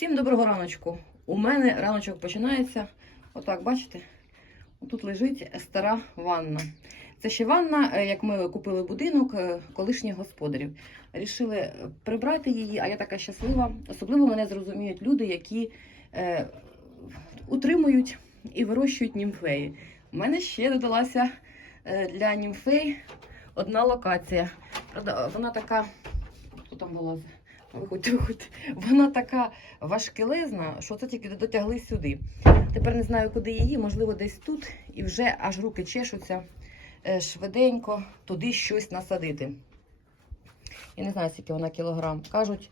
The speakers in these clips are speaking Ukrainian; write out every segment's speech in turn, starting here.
Всім доброго раночку. У мене раночок починається. Отак, бачите? Тут лежить стара ванна. Це ще ванна, е, як ми купили будинок е, колишніх господарів. Рішили прибрати її, а я така щаслива. Особливо мене зрозуміють люди, які е, утримують і вирощують німфеї. У мене ще додалася е, для німфей одна локація. Правда, вона така. Хто там вилазить? Вона така важкелезна, що це тільки дотягли сюди. Тепер не знаю, куди її, можливо, десь тут, і вже аж руки чешуться е, швиденько туди щось насадити. Я не знаю, скільки вона кілограм. Кажуть,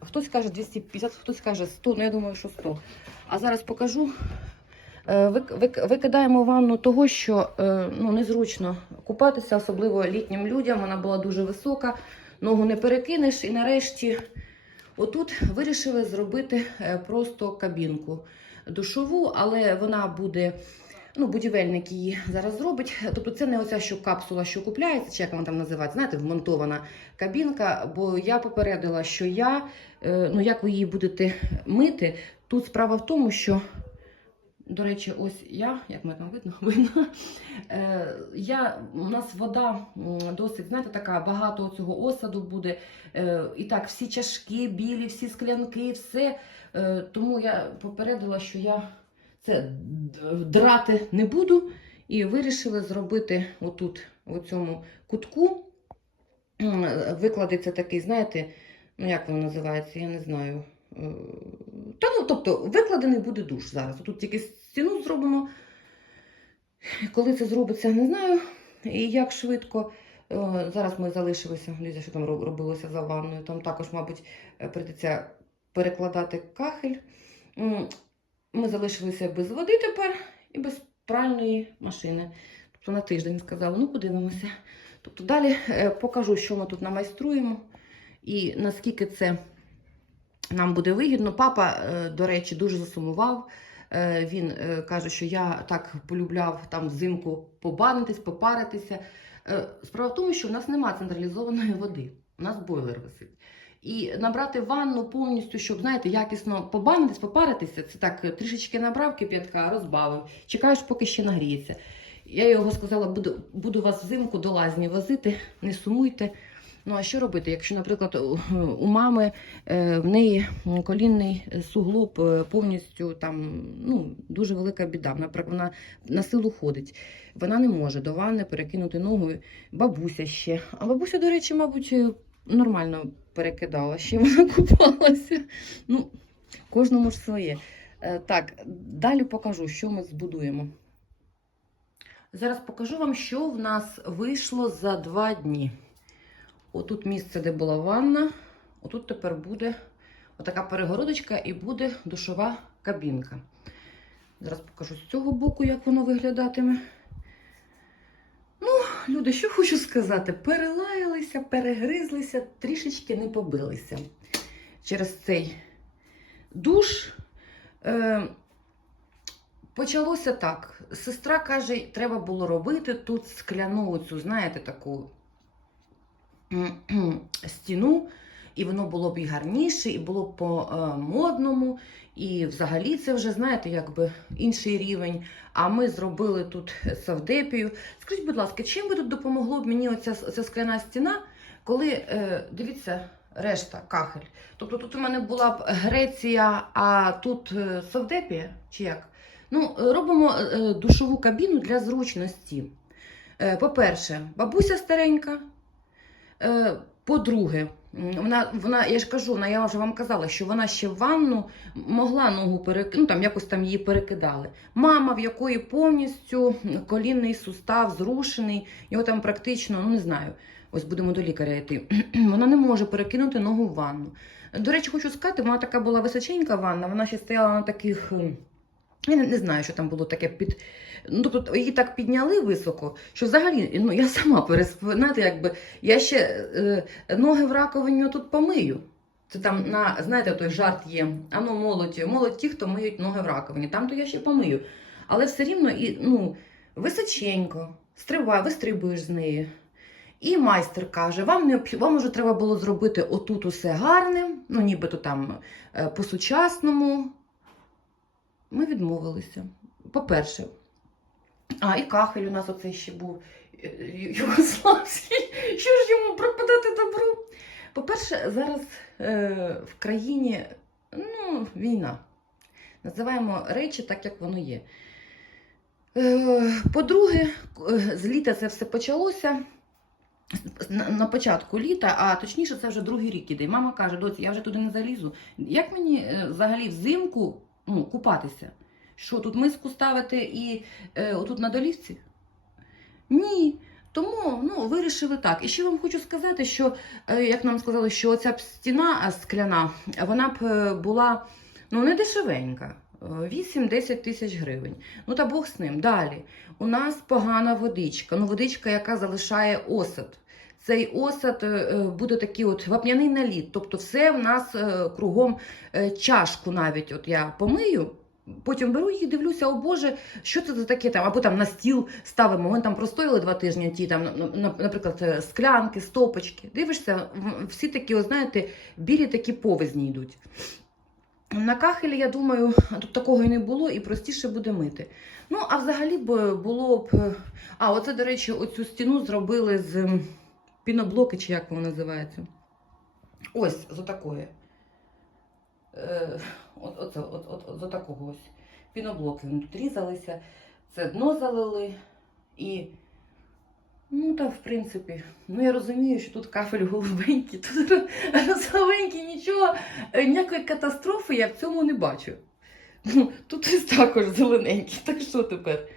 хтось каже 250, хтось каже 100, ну я думаю, що 100. А зараз покажу. Е, вик- вик- Викидаємо ванну того, що е, ну, незручно купатися, особливо літнім людям. Вона була дуже висока, ногу не перекинеш. І нарешті отут вирішили зробити е, просто кабінку душову, але вона буде. Ну, будівельник її зараз зробить. Тобто це не оця що капсула, що купляється, чи як вона там називається, знаєте, вмонтована кабінка. Бо я попередила, що я, е, ну як ви її будете мити, тут справа в тому, що до речі, ось я, як мене там видно, видно. Е, я, у нас вода досить, знаєте, така багато цього осаду буде. Е, і так, всі чашки, білі, всі склянки, все. Е, тому я попередила, що я це драти не буду. І вирішили зробити отут, в цьому кутку. Викладеться такий, знаєте, ну як воно називається, я не знаю. Та ну, тобто, викладений буде душ зараз. Тут тільки стіну зробимо. Коли це зробиться, не знаю. І як швидко. Зараз ми залишилися, дивіться, що там робилося за ванною. Там також, мабуть, е, прийдеться перекладати кахель. Ми залишилися без води тепер і без пральної машини. Тобто на тиждень сказали, ну подивимося. Тобто далі е, покажу, що ми тут намайструємо і наскільки це нам буде вигідно. Папа, е, до речі, дуже засумував. Е, Він е, каже, що я так полюбляв там взимку побанитись, попаритися. Справа в тому, що в нас немає централізованої води, у нас бойлер висить. І набрати ванну повністю, щоб, знаєте, якісно побанитись, попаритися, це так трішечки набрав кип'ятка, розбавив, чекаєш, поки ще нагріється. Я його сказала, буду, буду вас взимку до лазні возити, не сумуйте. Ну а що робити, якщо, наприклад, у- мами е, в неї колінний суглоб е, повністю там ну, дуже велика біда. Наприклад, вона на силу ходить. Вона не може до ванни перекинути ногою. Бабуся ще. А бабуся, до речі, мабуть, е, нормально перекидала. Ще вона купалася. Ну, кожному ж своє. Так, далі покажу, що ми збудуємо. Зараз покажу вам, що в нас вийшло за два дні. Отут місце, де була ванна, отут тепер буде отака перегородочка і буде душова кабінка. Зараз покажу з цього боку, як воно виглядатиме. Ну, люди, що хочу сказати, перелаялися, перегризлися, трішечки не побилися через цей душ. Е, почалося так. Сестра каже, треба було робити тут скляну оцю, знаєте, таку стіну, і воно було б і гарніше, і було б по-модному. І взагалі це вже, знаєте, якби інший рівень. А ми зробили тут савдепію. Скажіть, будь ласка, чим би тут допомогло б мені оця, оця скляна стіна, коли, е, дивіться, решта кахель. Тобто тут у мене була б Греція, а тут е, савдепія, чи як? Ну, робимо е, душову кабіну для зручності. Е, По-перше, бабуся старенька. Е, По-друге, вона, вона, я ж кажу, вона, я вже вам казала, що вона ще в ванну могла ногу перекинути, ну там якось там її перекидали. Мама, в якої повністю колінний сустав зрушений, його там практично, ну не знаю, ось будемо до лікаря йти. Вона не може перекинути ногу в ванну. До речі, хочу сказати, вона така була височенька ванна, вона ще стояла на таких. Я не, не знаю, що там було таке під. Ну, тобто її так підняли високо, що взагалі ну, я сама пересп... знаєте, якби я ще е, ноги в раковині тут помию. Це там на, знаєте, той жарт є. А ну, молодь, молодь ті, хто миють ноги в раковині. Там то я ще помию. Але все рівно і, ну, височенько, стрибай, вистрибуєш з неї. І майстер каже: вам не вам уже треба було зробити отут усе гарне, ну нібито там е, по-сучасному. Ми відмовилися. По-перше, а, і кахель у нас оцей ще був е, югославський. Що ж йому пропадати добру? По-перше, зараз е, в країні ну, війна. Називаємо речі так, як воно є. Е, по-друге, е, з літа це все почалося. На, початку літа, а точніше, це вже другий рік іде. Мама каже: доці, я вже туди не залізу. Як мені е, взагалі взимку ну, купатися? Що тут миску ставити і е, отут на долівці? Ні. Тому ну, вирішили так. І ще вам хочу сказати, що, е, як нам сказали, що ця б стіна скляна, вона б е, була ну, не дешевенька. е, 8-10 тисяч гривень. Ну та Бог з ним. Далі. У нас погана водичка. Ну, водичка, яка залишає осад. Цей осад е, е, буде такий от вапняний наліт. Тобто все в нас е, кругом е, чашку навіть от я помию. Потім беру її, дивлюся, о Боже, що це за таке там, або там на стіл ставимо. Ми там простояли два тижні, ті там, на- на- наприклад, е, склянки, стопочки. Дивишся, всі такі, о, знаєте, білі такі повезні йдуть. На кахелі, я думаю, тут такого і не було, і простіше буде мити. Ну, а взагалі б було б. е, А, оце, до речі, оцю стіну зробили з піноблоки, чи як воно називається. Ось, з отакої. Е, от, оце, от, от, от, з отакого ось. Піноблоки вони різалися, це дно залили і. Ну, та, в принципі, ну я розумію, що тут кафель голубенький, тут розовенький, нічого, е, ніякої катастрофи я в цьому не бачу. Ну, Тут ось також зелененький, так що тепер?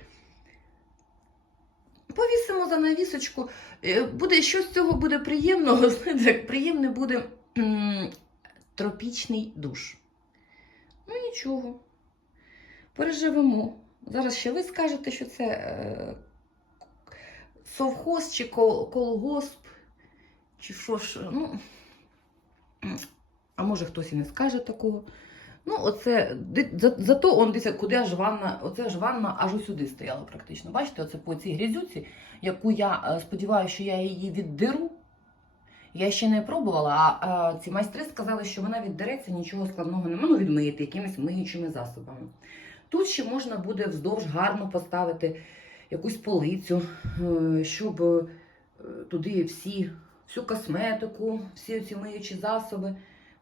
Повісимо за навісочку. Е, Буде, що з цього буде приємного? Знаєте, як приємне буде тропічний душ. Ну нічого. Переживемо. Зараз ще ви скажете, що це е, совхоз чи кол- колгосп, чи що ж. Ну, а може хтось і не скаже такого. Ну, оце, зато он дивіться, куди аж ванна, оце ж ванна аж усюди стояла практично. Бачите, оце по цій грязюці, яку я е, сподіваюся, що я її віддеру. Я ще не пробувала, а, а ці майстри сказали, що вона віддереться, нічого складного немає, ну, відмити якимись миючими засобами. Тут ще можна буде вздовж гарно поставити якусь полицю, е, щоб е, туди всі, всю косметику, всі ці миючі засоби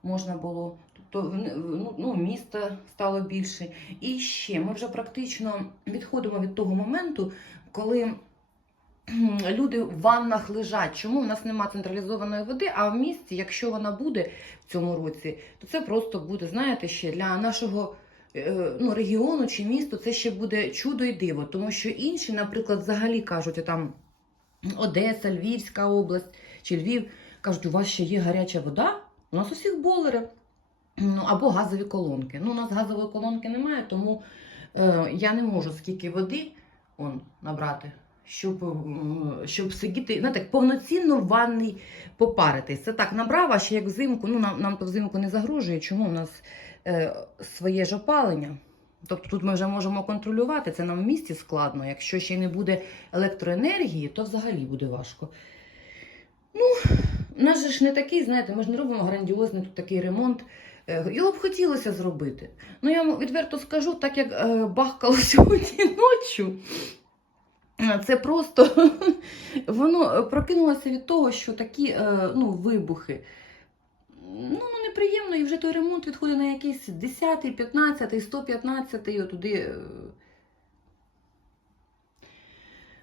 можна було. Тобто ну, ну, міста стало більше. І ще ми вже практично відходимо від того моменту, коли люди в ваннах лежать. Чому в нас немає централізованої води? А в місті, якщо вона буде в цьому році, то це просто буде, знаєте, ще для нашого. е, Ну, регіону чи місту це ще буде чудо і диво, тому що інші, наприклад, взагалі кажуть, там Одеса, Львівська область чи Львів, кажуть, у вас ще є гаряча вода? У нас усіх болери. Ну, або газові колонки. Ну, у нас газової колонки немає, тому е, я не можу скільки води он, набрати, щоб, щоб сидіти, знаєте, як повноцінно в ванній попаритись. Це так набрав, а ще як взимку, ну нам, нам то взимку не загрожує. Чому у нас е, своє ж опалення? Тобто тут ми вже можемо контролювати, це нам в місті складно. Якщо ще не буде електроенергії, то взагалі буде важко. Ну, у нас же ж не такий, знаєте, ми ж не робимо грандіозний тут такий ремонт. Е, Його б хотілося зробити. Ну, я вам відверто скажу, так як е, бахкало сьогодні ночі, це просто воно прокинулося від того, що такі е, ну, вибухи. Ну, ну, неприємно, і вже той ремонт відходить на якийсь 10, 15, 115, отуди. е.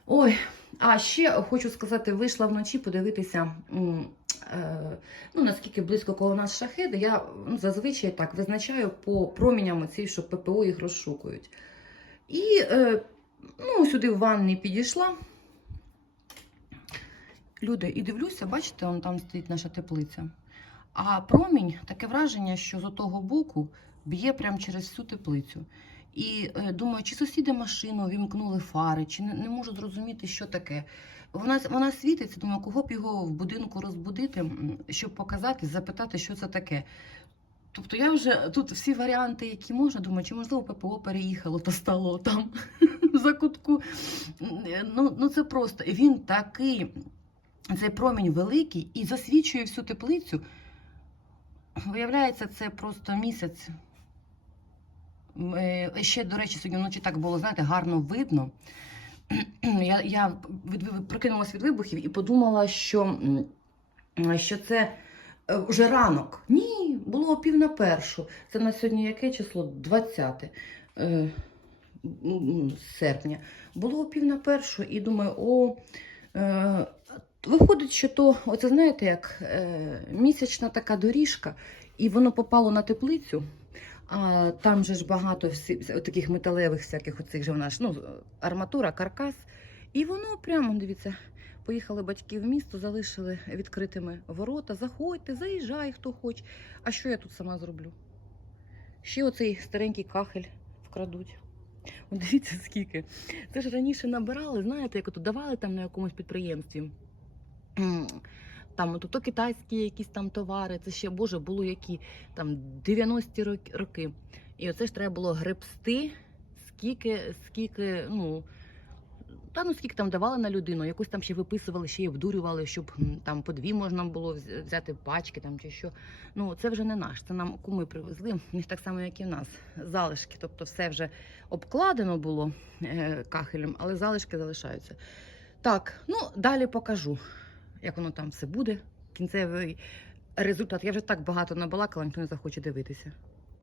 Ой, а ще хочу сказати, вийшла вночі подивитися, е, ну, наскільки близько коло нас шахеди. Я ну, зазвичай так визначаю по проміням оці, що ППО їх розшукують. І е, ну, сюди в ванні підійшла. Люди, і дивлюся, бачите, он там стоїть наша теплиця. А промінь таке враження, що з того боку б'є прямо через всю теплицю. І е, думаю, чи сусіди машину вімкнули фари, чи не, не можу зрозуміти, що таке. Вона, вона світиться, думаю, кого б його в будинку розбудити, щоб показати, запитати, що це таке. Тобто я вже тут всі варіанти, які можна, думаю, чи можливо ППО переїхало та стало там закутку. Ну, ну це просто він такий цей промінь великий і засвічує всю теплицю. Виявляється, це просто місяць. Е, Ще, до речі, сьогодні вночі так було, знаєте, гарно видно. Я, я від, прокинулась від вибухів і подумала, що, що це е, вже ранок. Ні, було пів на першу. Це на сьогодні яке число? 20 е, м, серпня. Було пів на першу, і думаю, о. Е, Виходить, що то, оце знаєте, як е, місячна така доріжка, і воно попало на теплицю. А там же ж багато всі- таких металевих всяких оцих же в нас, ну, арматура, каркас. І воно прямо, дивіться, поїхали батьки в місто, залишили відкритими ворота. Заходьте, заїжджай, хто хоче. А що я тут сама зроблю? Ще оцей старенький кахель вкрадуть. От дивіться, скільки. Це ж раніше набирали, знаєте, як от давали там на якомусь підприємстві. Там то, то китайські якісь там товари, це ще боже було які там 90-ті роки- роки. І оце ж треба було гребсти, скільки, скільки, ну. Та ну скільки там давали на людину, якусь там ще виписували, ще й обдурювали, щоб там по дві можна було взяти пачки там чи що. Ну це вже не наш, це нам куми привезли. У так само, як і в нас. Залишки. Тобто все вже обкладено було е, кахелем, але залишки залишаються. Так, ну далі покажу, як воно там все буде. Кінцевий результат. Я вже так багато набалакала, ніхто не захоче дивитися.